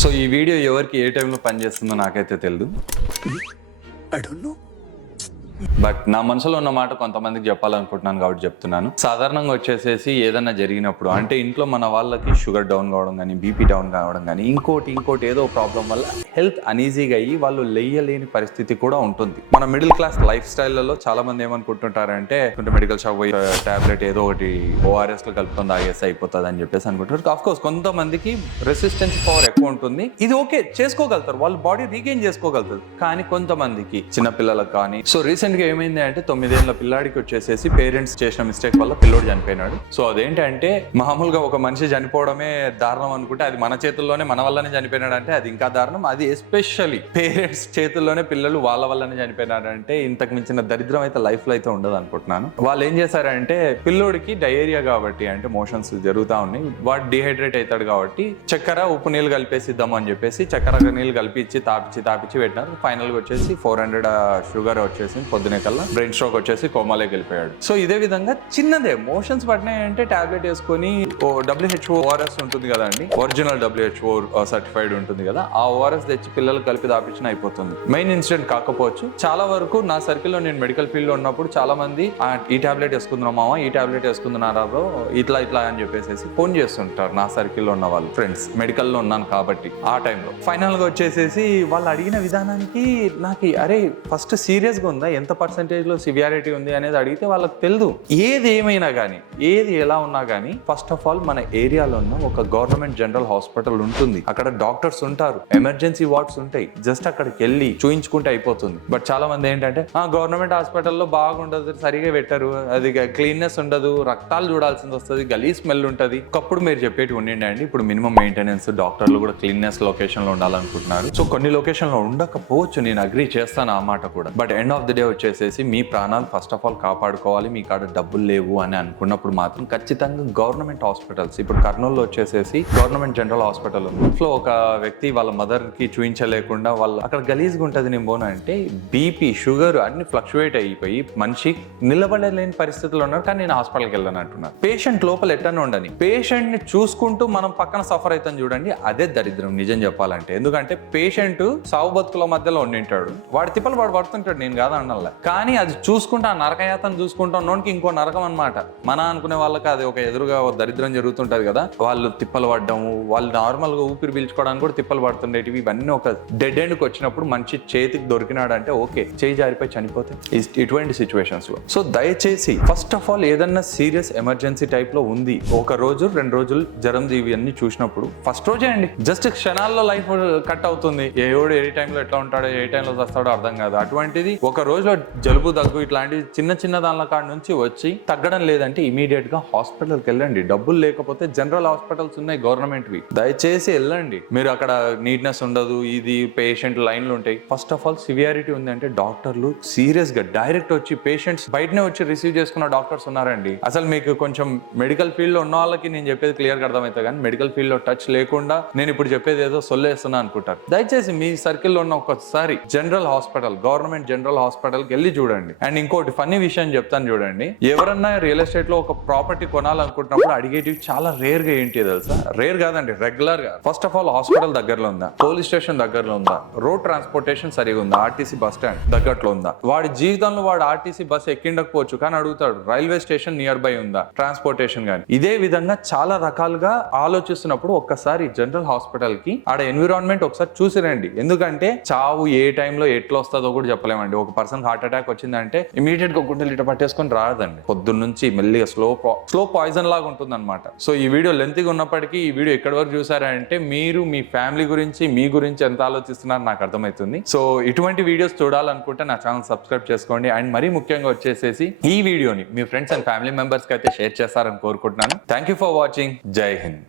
So ఈ video ఎవరికి ఏ టైంలో పనిచేస్తుందో నాకైతే తెలియదు. బట్ నా మనసులో ఉన్న మాట కొంతమందికి చెప్పాలనుకుంటున్నాను కాబట్టి చెప్తున్నాను. సాధారణంగా వచ్చేసేసి ఏదైనా జరిగినప్పుడు అంటే ఇంట్లో మన వాళ్ళకి షుగర్ డౌన్ కావడం కానీ, బీపీ డౌన్ కావడం కానీ, ఇంకోటి ఏదో ప్రాబ్లం వల్ల హెల్త్ అనీజీగా అయ్యి వాళ్ళు లేయలేని పరిస్థితి కూడా ఉంటుంది. మన మిడిల్ క్లాస్ లైఫ్ స్టైల్లో చాలా మంది ఏమనుకుంటుంటారంటే మెడికల్ షాప్ పోయి టాబ్లెట్ ఏదో ఒకటి ORS లో కలుపుకొని తాగేస్తే అయిపోతుంది అని చెప్పేసి అనుకుంటారు. ఆఫ్ కోర్స్ కొంతమందికి రెసిస్టెన్స్ పవర్ ఎక్కువ ఉంటుంది, ఇది ఓకే చేసుకోగలుగుతారు, వాళ్ళ బాడీ రీగెయిన్ చేసుకోగలుగుతారు. కానీ కొంతమందికి చిన్నపిల్లలకు కానీ సో రీసెంట్ గా ఏమైంది అంటే 9 ఏళ్ల పిల్లాడికి వచ్చేసేసి పేరెంట్స్ చేసిన మిస్టేక్ వల్ల పిల్లోడు చనిపోయినాడు. సో అదేంటంటే మామూలుగా ఒక మనిషి చనిపోవడమే దారుణం అనుకుంటే అది మన చేతుల్లోనే మన వల్లనే చనిపోయినాడు అంటే అది ఇంకా దారుణం. అది ఎస్పెషల్లీ పేరెంట్స్ చేతుల్లోనే పిల్లలు వాళ్ళ వల్లనే చనిపోయినాడంటే ఇంతకు మించిన దరిద్రం అయితే లైఫ్ లో అయితే ఉండదు అనుకుంటున్నాను. వాళ్ళు ఏం చేశారంటే పిల్లోడికి డయేరియా కాబట్టి అంటే మోషన్స్ జరుగుతూ ఉన్నాయి, వాడు డిహైడ్రేట్ అవుతాడు కాబట్టి చక్కెర ఉప్పు నీళ్ళు కలిపేసి ఇద్దాం అని చెప్పేసి చక్కెర నీళ్ళు కలిపించి తాపిచ్చి పెట్టినారు. ఫైనల్ గా వచ్చేసి 400 షుగర్ వచ్చేసి పొద్దునే కల్లా బ్రెయిన్ స్ట్రోక్ వచ్చేసి కోమాలోకి వెళ్ళిపోయాడు. సో ఇదే విధంగా చిన్నదే మోషన్స్ పడినాయంటే టాబ్లెట్ వేసుకొని WHO ORS ఉంటుంది కదా అండి, ఒరిజినల్ WHO సర్టిఫైడ్ ఉంటుంది కదా, ఆ ORS తెచ్చి పిల్లలు కలిపి దాపించిన అయిపోతుంది. మెయిన్ ఇన్సిడెంట్ కాకపోవచ్చు. చాలా వరకు నా సర్కిల్లో నేను మెడికల్ ఫీల్డ్ లో ఉన్నప్పుడు చాలా మంది ఈ టాబ్లెట్ వేసుకుంటున్నాం మామ, ఈ టాబ్లెట్ వేసుకుంటున్నారా బ్రో, ఇట్లా అని చెప్పేసి ఫోన్ చేస్తుంటారు నా సర్కిల్లో ఉన్న వాళ్ళు ఫ్రెండ్స్. మెడికల్ లో ఉన్నాను కాబట్టి ఆ టైంలో ఫైనల్ గా వచ్చేసేసి వాళ్ళు అడిగిన విధానానికి నాకు అరే ఫస్ట్ సీరియస్ గా ఉందా, ఎంత పర్సెంటేజ్ లో సివియారిటీ ఉంది అనేది అడిగితే వాళ్ళకి తెలియదు. ఏది ఏమైనా కానీ ఏది ఎలా ఉన్నా కానీ ఫస్ట్ ఆఫ్ ఆల్ మన ఏరియాలో ఉన్న ఒక గవర్నమెంట్ జనరల్ హాస్పిటల్ ఉంటుంది, అక్కడ డాక్టర్స్ ఉంటారు, ఎమర్జెన్సీ వార్డ్స్ ఉంటాయి, జస్ట్ అక్కడికి వెళ్ళి చూయించుకుంటే అయిపోతుంది. బట్ చాలా మంది ఏంటంటే గవర్నమెంట్ హాస్పిటల్లో బాగుండదు, సరిగా పెట్టరు, అది క్లీన్నెస్ ఉండదు, రక్తాలు చూడాల్సింది వస్తుంది, గలీ స్మెల్ ఉంటుంది. ఒకప్పుడు మీరు చెప్పేటి ఉండండి అండి, ఇప్పుడు మినిమం మెయింటెనెన్స్ డాక్టర్లు కూడా క్లీన్నెస్ లొకేషన్ లో ఉండాలనుకుంటున్నారు. సో కొన్ని లొకేషన్ లో ఉండకపోవచ్చు, నేను అగ్రీ చేస్తాను ఆ మాట కూడా. But end of the day వచ్చేసేసి మీ ప్రాణాలు ఫస్ట్ ఆఫ్ ఆల్ కాపాడుకోవాలి. మీ కాడ డబ్బులు లేవు అని అనుకున్నప్పుడు మాత్రం ఖచ్చితంగా గవర్నమెంట్ హాస్పిటల్స్, ఇప్పుడు కర్నూలులో వచ్చేసేసి గవర్నమెంట్ జనరల్ హాస్పిటల్ ఉంది. ఇంట్లో ఒక వ్యక్తి వాళ్ళ మదర్ కి చూపించలేకుండా వాళ్ళు అక్కడ గలీజ్గా ఉంటుంది, నేను పోను అంటే బీపీ షుగర్ అన్ని ఫ్లక్చువేట్ అయిపోయి మనిషి నిలబడలేని పరిస్థితుల్లో ఉన్నారు. కానీ నేను హాస్పిటల్కి వెళ్ళాను అంటున్నాను. పేషెంట్ లోపల ఎట్టనే ఉండని, పేషెంట్ ని చూసుకుంటూ మనం పక్కన సఫర్ అవుతాం చూడండి, అదే దరిద్రం నిజం చెప్పాలంటే. ఎందుకంటే పేషెంట్ సావు బతుకుల మధ్యలో ఉండింటాడు, వాడి తిప్పలు వాడు పడుతుంటాడు, నేను కాదు అన్నలా. కానీ అది చూసుకుంటా ఆ నరకయాతను చూసుకుంటా ఉన్నోనికి ఇంకో నరకం అనమాట. మన అనుకునే వాళ్ళకి అది ఒక ఎదురుగా దరిద్రం జరుగుతుంటది కదా, వాళ్ళు తిప్పలు పడ్డము, వాళ్ళు నార్మల్ గా ఊపిరి పీల్చుకోవడానికి కూడా తిప్పలు పడుతుండేటివి. ఇవన్నీ ఒక డెడ్ ఎండ్కి వచ్చినప్పుడు మంచి చేతికి దొరికినాడంటే ఓకే, చేయి జారిపోయి చనిపోతే ఇటువంటి సిచ్యువేషన్స్ లో. సో దయచేసి ఫస్ట్ ఆఫ్ ఆల్ ఏదన్నా సీరియస్ ఎమర్జెన్సీ టైప్ లో ఉంది, 1 రోజు 2 రోజులు జ్వరం ఇవి అన్ని చూసినప్పుడు ఫస్ట్ రోజే అండి, జస్ట్ క్షణాల్లో లైఫ్ కట్ అవుతుంది. ఎవడు ఏ టైంలో ఎట్లా ఉంటాడో ఏ టైంలో వస్తాడో అర్థం కాదు. అటువంటిది 1 రోజులో జలుబు దగ్గు ఇట్లాంటి చిన్న దానిల కాడ నుంచి వచ్చి తగ్గడం లేదంటే ఇమీడియట్ గా హాస్పిటల్కి వెళ్ళండి. డబ్బులు లేకపోతే జనరల్ హాస్పిటల్స్ ఉన్నాయి గవర్నమెంట్వి, దయచేసి వెళ్ళండి. మీరు అక్కడ నీట్నెస్ ఉండదు, ఇది పేషెంట్ లైన్లు ఉంటాయి. ఫస్ట్ ఆఫ్ ఆల్ సివియారిటీ ఉంది అంటే డాక్టర్లు సీరియస్ గా డైరెక్ట్ వచ్చి పేషెంట్స్ బయటనే వచ్చి రిసీవ్ చేసుకున్న డాక్టర్స్ ఉన్నారండి. అసలు మీకు కొంచెం మెడికల్ ఫీల్డ్ లో ఉన్న వాళ్ళకి నేను చెప్పేది క్లియర్ గా అర్థమవుతుంది, కానీ మెడికల్ ఫీల్డ్ లో టచ్ లేకుండా నేను ఇప్పుడు చెప్పేది ఏదో సొల్లేస్తున్నా అనుకుంటారు. దయచేసి మీ సర్కిల్లో ఉన్న ఒకసారి general hospital, government general hospital కి వెళ్ళి చూడండి. అండ్ ఇంకోటి ఫన్నీ విషయం చెప్తాను చూడండి, ఎవరన్నా రియల్ ఎస్టేట్ లో ఒక ప్రాపర్టీ కొనాలనుకుంటున్నప్పుడు అడిగేటివి చాలా రేర్ గా ఏంటి తెలుసా? రేర్ కాదండి, రెగ్యులర్ గా. ఫస్ట్ ఆఫ్ ఆల్ హాస్పిటల్ దగ్గరలో ఉందా, పోలీస్ స్టేషన్ దగ్గరలో ఉందా, రోడ్ ట్రాన్స్పోర్టేషన్ సరిగా ఉందా, ఆర్టీసీ బస్ స్టాండ్ దగ్గరలో ఉందా. వాడి జీవితంలో వాడు ఆర్టీసీ బస్ ఎక్కిండకపోవచ్చు, కానీ అడుగుతాడు రైల్వే స్టేషన్ నియర్ బై ఉందా, ట్రాన్స్పోర్టేషన్ కానీ. ఇదే విధంగా చాలా రకాలుగా ఆలోచిస్తున్నప్పుడు ఒక్కసారి జనరల్ హాస్పిటల్ కి ఆడ ఎన్విరాన్మెంట్ ఒకసారి చూసిరండి. ఎందుకంటే చావు ఏ టైంలో ఎట్లా వస్తుందో కూడా చెప్పలేమండి. ఒక పర్సన్ హార్ట్ అటాక్ వచ్చిందంటే ఇమీడియట్ గా గుండెలు ఇట్లా పట్టేసుకొని రాదండి, పొద్దున్న నుంచి మెల్లిగా స్లో పాయిజన్ లాగా ఉంటుంది అనమాట. సో ఈ వీడియో లెంతీగా ఉన్నప్పటికీ ఈ వీడియో ఎక్కడి వరకు చూసారంటే మీరు మీ ఫ్యామిలీ గురించి మీ గురించి ఎంత ఆలోచిస్తున్నారో నాకు అర్థమవుతుంది. సో ఇటువంటి వీడియోస్ చూడాలనుకుంటే నా ఛానల్ సబ్స్క్రైబ్ చేసుకోండి. అండ్ మరీ ముఖ్యంగా వచ్చేసేసి ఈ వీడియోని మీ ఫ్రెండ్స్ అండ్ ఫ్యామిలీ మెంబర్స్ కి అయితే షేర్ చేస్తారని కోరుకుంటున్నాను. Thank you for watching. జై హింద్.